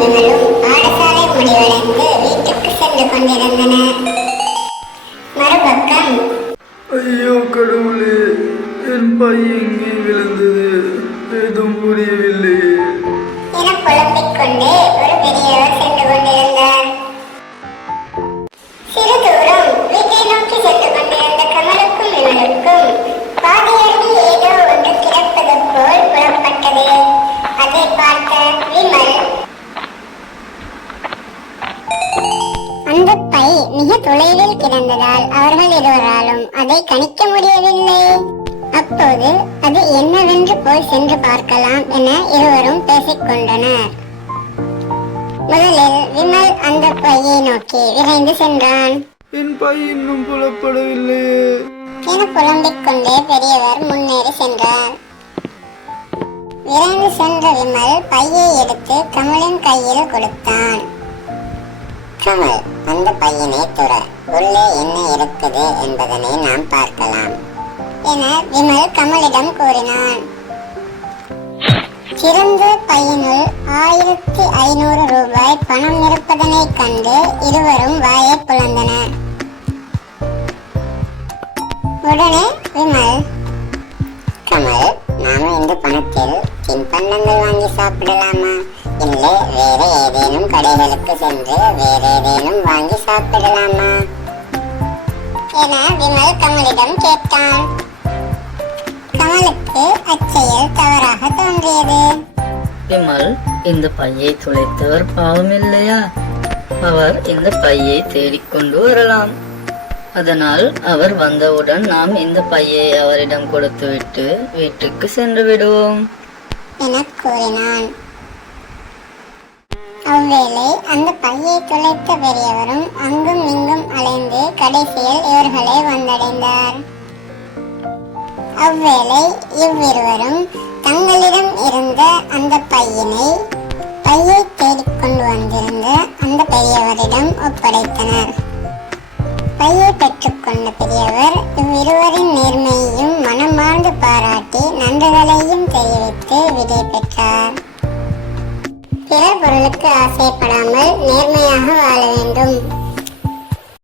விமலும் பாடசாலை முடிவடைந்து வீட்டுக்கு சென்று கொண்டிருந்தனர். மறுபக்கம், ஐயோ கடவுளே, என் பை எங்கே விழுந்தது, ஏதும் புரியவில்லை என புலம்பிக் கொண்டே ஒரு பெரியவர் சென்று கொண்டிருந்தார். சிறு தூரம் வீட்டை நோக்கி சென்று கொண்டிருந்த கமலுக்கும் விமலுக்கும் பாதையருகே ஏதோ ஒன்று கிடப்பது போல் புலப்பட்டது. அதை பார்த்த விமல், அந்த பை மிக தொலைவில் கிடந்ததால் அவர்கள் இருவராலும் அதை கணிக்க முடியவில்லை. அப்போது அது என்னவென்று போய் சென்று பார்க்கலாம் என இருவரும் பேசிக்கொண்டனர். முதலில் விமல் அந்த பையை நோக்கி விரைந்து சென்றான். என் பை இன்னும் புலப்படவில்லையே என புலம்பிக் கொண்டே பெரியவர் முன்னேறி சென்றார். விரைந்து சென்ற விமல் பையை எடுத்து கமலின் கையில் கொடுத்தான். கமல், அந்த பையனை துற, உள்ளே என்ன இருக்குது என்பதனை நாம் பார்க்கலாம் என விமல் கமலிடம் கூறினான். திறந்த பையனுள் 1500 ரூபாய் பணம் இருப்பதனை கண்டு இருவரும் வாயை புலந்தனர். உடனே விமல், கமல், நாம இந்த பணத்தில் தின்பண்டங்கள் வாங்கி சாப்பிடலாமா, இல்லை வேற ஏதேனும் கடைகளுக்கு சென்று வேற ஏதேனும் வாங்கி சாப்பிடலாமா என விமல் கமலிடம் கேட்டான். கமலுக்கு அச்செயல் தவறாக தோன்றியது. விமல், இந்த பையை துளைத்தவர் பாவம் இல்லையா? அவர் இந்த பையை தேடிக்கொண்டு வரலாம். அதனால் அவர் வந்தவுடன் நாம் இந்த பையை அவரிடம் கொடுத்துவிட்டு வீட்டுக்கு சென்று விடுவோம் என கூறினான். அவ்வேளை அந்த பையை துளைத்த பெரியவரும் அங்கும் இங்கும் அலைந்து கடைசியில் இவர்களை வந்தடைந்தார். அவ்வேளை இவ்விருவரும் தங்களிடம் இருந்த அந்த பையை தேடிக்கொண்டு வந்திருந்த அந்த பெரியவரிடம் ஒப்படைத்தனர். பையை பெற்றுக்கொண்ட பெரியவர் இவ்விருவரின் நேர்மையையும் மனமார்ந்து பாராட்டி நன்றிகளையும் தெரிவித்து விடை பெற்றார். பிறர் பொருளுக்கு ஆசைப்படாமல் நேர்மையாக வாழ வேண்டும்.